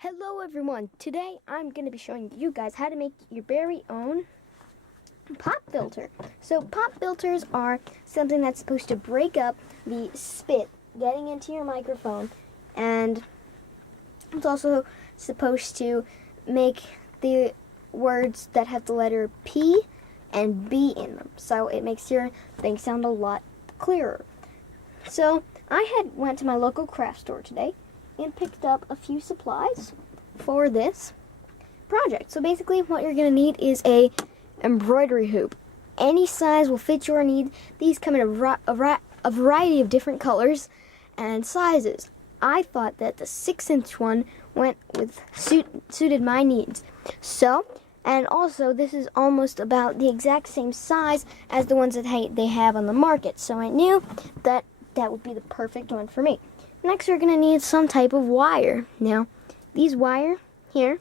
Hello everyone, today I'm going to be showing you guys how to make your very own pop filter. So pop filters are something that's supposed to break up the spit getting into your microphone, and it's also supposed to make the words that have the letter P and B in them, so it makes your thing sound a lot clearer. So I went to my local craft store today and picked up a few supplies for this project. So basically what you're going to need is a embroidery hoop. Any size will fit your need. These come in a variety of different colors and sizes. I thought that the 6-inch one suited my needs. So, and also this is almost about the exact same size as the ones that they have on the market. So I knew that that would be the perfect one for me. Next, you're going to need some type of wire. Now, these wire here,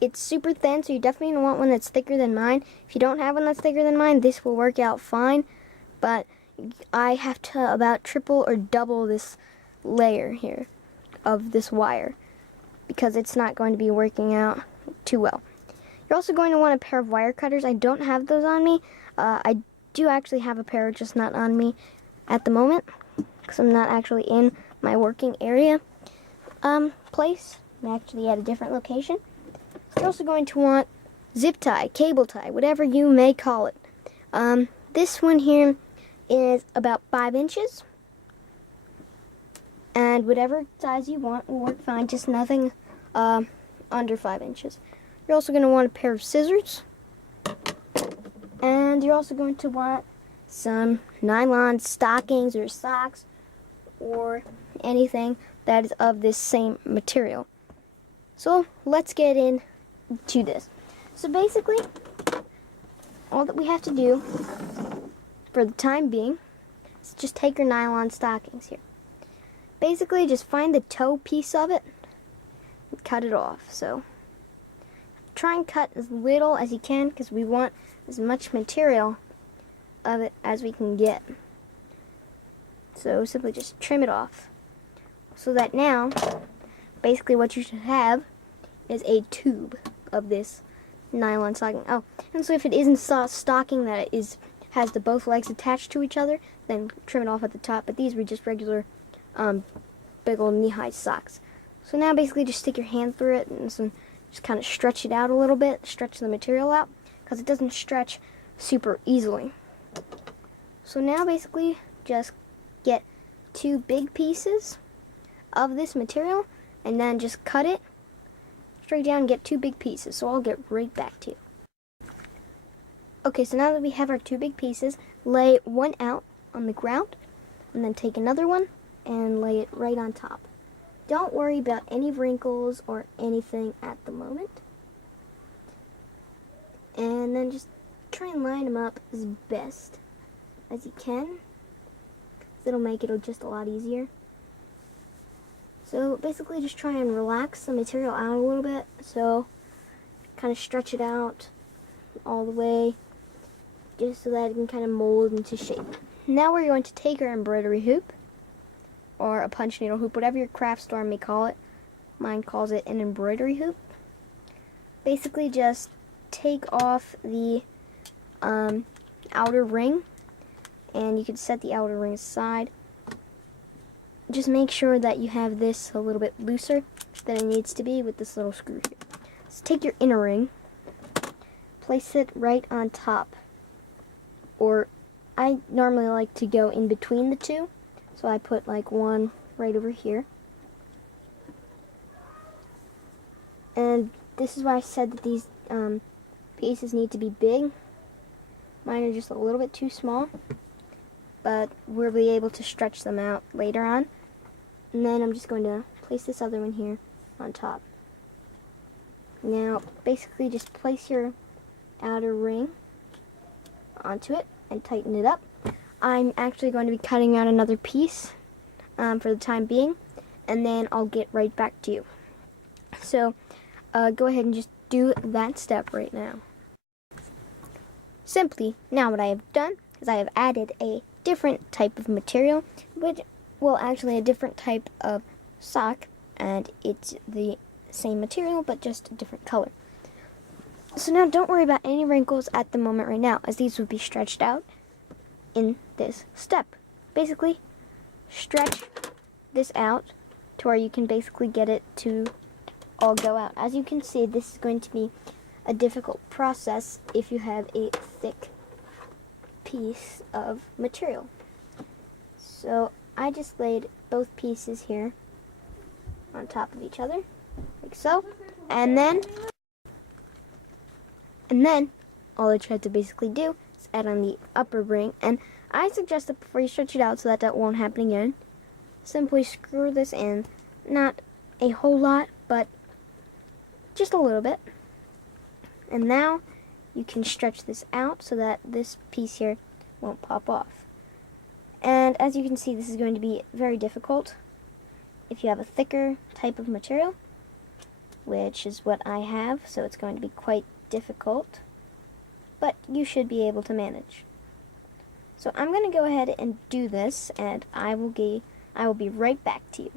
it's super thin, so you're definitely going to want one that's thicker than mine. If you don't have one that's thicker than mine, this will work out fine, but I have to about triple or double this layer here of this wire because it's not going to be working out too well. You're also going to want a pair of wire cutters. I don't have those on me. I do actually have a pair, just not on me at the moment, because I'm not actually in my working area place. I'm actually at a different location. You're also going to want zip tie, cable tie, whatever you may call it. This one here is about 5 inches, and whatever size you want will work fine, just nothing under 5 inches. You're also going to want a pair of scissors, and you're also going to want some nylon stockings or socks or anything that is of this same material. So let's get into this. So basically, all that we have to do for the time being is just take your nylon stockings here. Basically, just find the toe piece of it and cut it off. So try and cut as little as you can because we want as much material of it as we can get. So simply just trim it off. So that now, basically what you should have is a tube of this nylon stocking. Oh, and so if it isn't stocking that has the both legs attached to each other, then trim it off at the top. But these were just regular big old knee-high socks. So now basically just stick your hand through it and just kind of stretch it out a little bit, stretch the material out, because it doesn't stretch super easily. So now basically just get 2 big pieces of this material and then just cut it straight down and get 2 big pieces. So I'll get right back to you. Okay, so now that we have our 2 big pieces, lay one out on the ground and then take another one and lay it right on top. Don't worry about any wrinkles or anything at the moment. And then just try and line them up as best as you can. It'll make it just a lot easier. So basically just try and relax the material out a little bit. So kind of stretch it out all the way just so that it can kind of mold into shape. Now we're going to take our embroidery hoop or a punch needle hoop, whatever your craft store may call it. Mine calls it an embroidery hoop. Basically just take off the outer ring, and you can set the outer ring aside. Just make sure that you have this a little bit looser than it needs to be with this little screw here. So take your inner ring, place it right on top, or I normally like to go in between the two, so I put like one right over here. And this is why I said that these pieces need to be big. Mine are just a little bit too small, but we'll be able to stretch them out later on. And then I'm just going to place this other one here on top. Now, basically just place your outer ring onto it and tighten it up. I'm actually going to be cutting out another piece for the time being, and then I'll get right back to you. So, go ahead and just do that step right now. Simply, now what I have done is I have added a different type of material, which, well, actually a different type of sock and it's the same material but just a different color. So now don't worry about any wrinkles at the moment right now, as these would be stretched out in this step. Basically, stretch this out to where you can basically get it to all go out. As you can see, this is going to be a difficult process if you have a thick piece of material. So I just laid both pieces here on top of each other, like so, and then all I tried to basically do is add on the upper ring, and I suggest that before you stretch it out so that that won't happen again, simply screw this in, not a whole lot, but just a little bit. And now you can stretch this out so that this piece here won't pop off. And as you can see, this is going to be very difficult if you have a thicker type of material, which is what I have, so it's going to be quite difficult, but you should be able to manage. So I'm going to go ahead and do this, and I will be right back to you.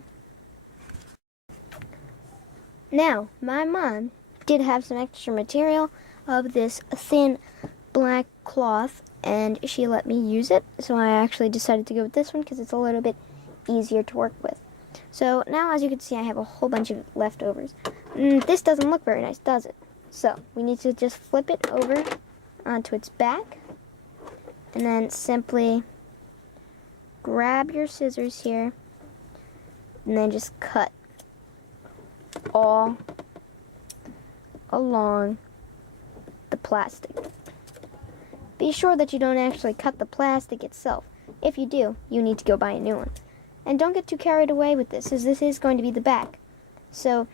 Now, my mom did have some extra material of this thin black cloth, and she let me use it, so I actually decided to go with this one because it's a little bit easier to work with. So now, as you can see, I have a whole bunch of leftovers. This doesn't look very nice, does it? So we need to just flip it over onto its back, and then simply grab your scissors here, and then just cut all along the plastic. Be sure that you don't actually cut the plastic itself. If you do, you need to go buy a new one. And don't get too carried away with this, as this is going to be the back. So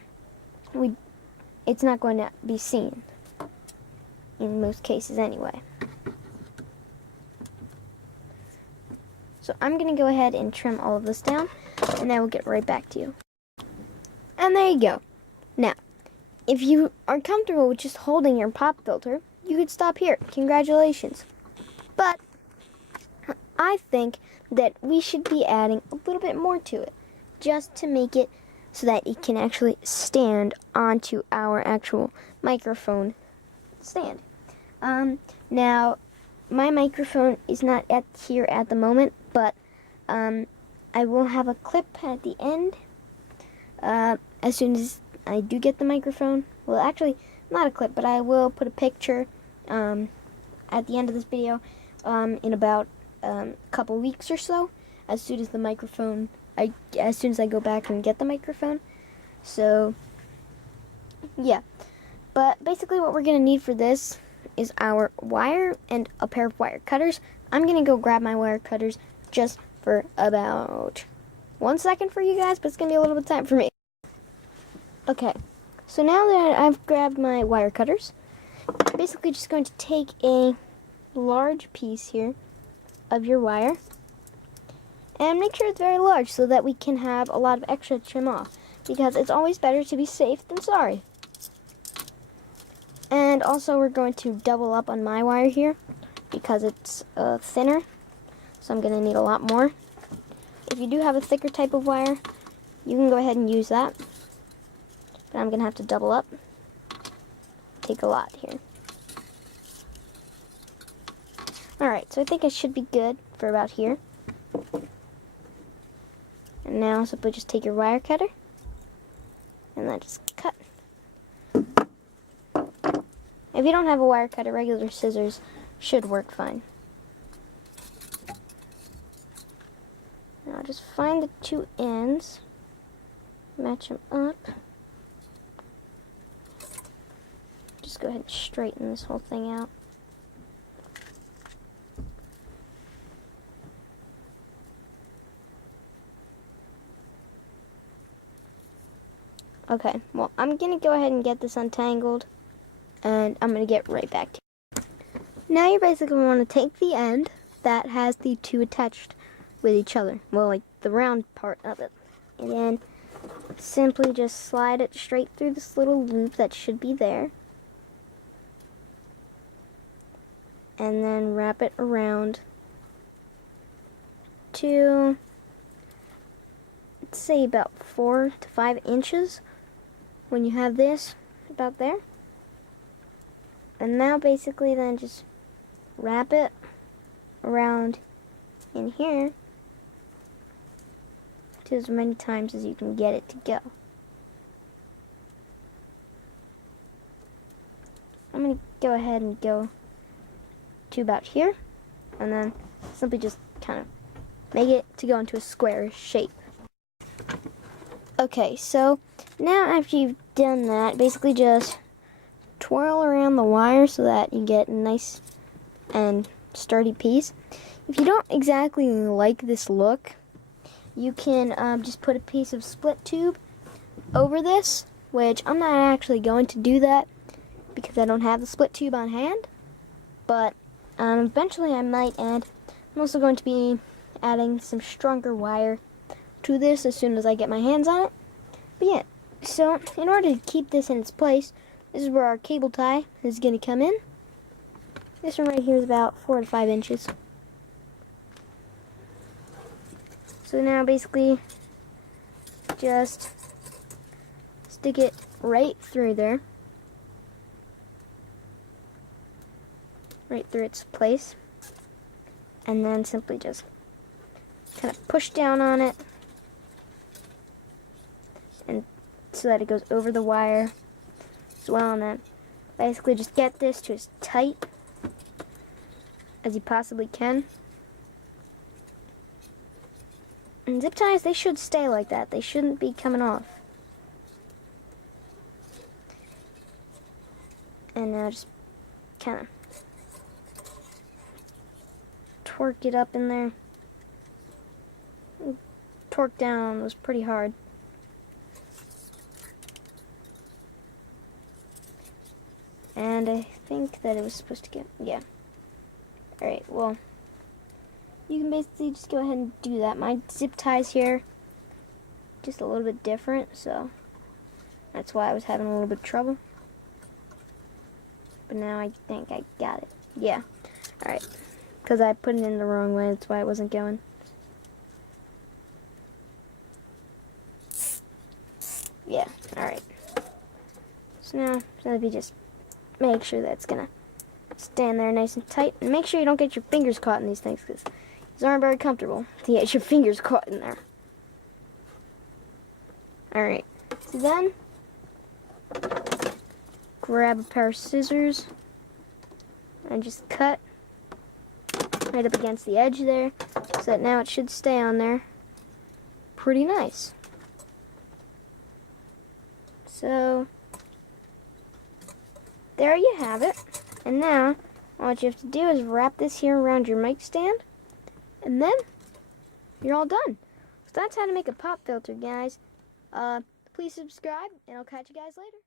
it's not going to be seen, in most cases anyway. So I'm going to go ahead and trim all of this down, and I will get right back to you. And there you go. Now, if you are comfortable with just holding your pop filter, you could stop here. Congratulations. But I think that we should be adding a little bit more to it, just to make it so that it can actually stand onto our actual microphone stand. Now, my microphone is not here at the moment, but I will have a clip at the end as soon as I do get the microphone. Well, actually, not a clip, but I will put a picture at the end of this video in about a couple weeks or so, as soon as the microphone, as soon as I go back and get the microphone. So, yeah. But basically what we're going to need for this is our wire and a pair of wire cutters. I'm going to go grab my wire cutters just for about 1 second for you guys, but it's going to be a little bit of time for me. Okay, so now that I've grabbed my wire cutters, I'm basically just going to take a large piece here of your wire and make sure it's very large so that we can have a lot of extra trim off, because it's always better to be safe than sorry. And also we're going to double up on my wire here because it's thinner, so I'm going to need a lot more. If you do have a thicker type of wire, you can go ahead and use that, but I'm going to have to double up. Take a lot here. Alright, so I think I should be good for about here. And now simply just take your wire cutter and then just cut. If you don't have a wire cutter, regular scissors should work fine. Now just find the two ends, match them up. Just go ahead and straighten this whole thing out. Okay, well, I'm going to go ahead and get this untangled, and I'm going to get right back to you. Now you basically want to take the end that has the two attached with each other, well, like the round part of it, and then simply just slide it straight through this little loop that should be there, and then wrap it around to let's say about 4 to 5 inches when you have this about there. And now basically then just wrap it around in here to as many times as you can get it to go. I'm going to go ahead and go to about here, and then simply just kind of make it to go into a square shape. Okay, so now after you've done that, basically just twirl around the wire so that you get a nice and sturdy piece. If you don't exactly like this look, you can just put a piece of split tube over this, which I'm not actually going to do that because I don't have the split tube on hand, but eventually I might, and I'm also going to be adding some stronger wire to this as soon as I get my hands on it. But yeah, so in order to keep this in its place, this is where our cable tie is going to come in. This one right here is about 4 to 5 inches. So now basically just stick it right through there. Right through its place. And then simply just kind of push down on it, and so that it goes over the wire as well. And then basically just get this to as tight as you possibly can. And zip ties, they should stay like that. They shouldn't be coming off. And now just kind of torque it up in there. Torque down was pretty hard. And I think that it was supposed to get, yeah. Alright, well, you can basically just go ahead and do that. My zip ties here, just a little bit different, so that's why I was having a little bit of trouble. But now I think I got it. Yeah. Alright. Because I put it in the wrong way, that's why it wasn't going. Yeah, alright. So now, if you just make sure that it's gonna stand there nice and tight, and make sure you don't get your fingers caught in these things, because these aren't very comfortable to get your fingers caught in there. Alright, so then, grab a pair of scissors, and just cut right up against the edge there, so that now it should stay on there pretty nice. So, there you have it. And now, all you have to do is wrap this here around your mic stand, and then you're all done. So that's how to make a pop filter, guys. Please subscribe, and I'll catch you guys later.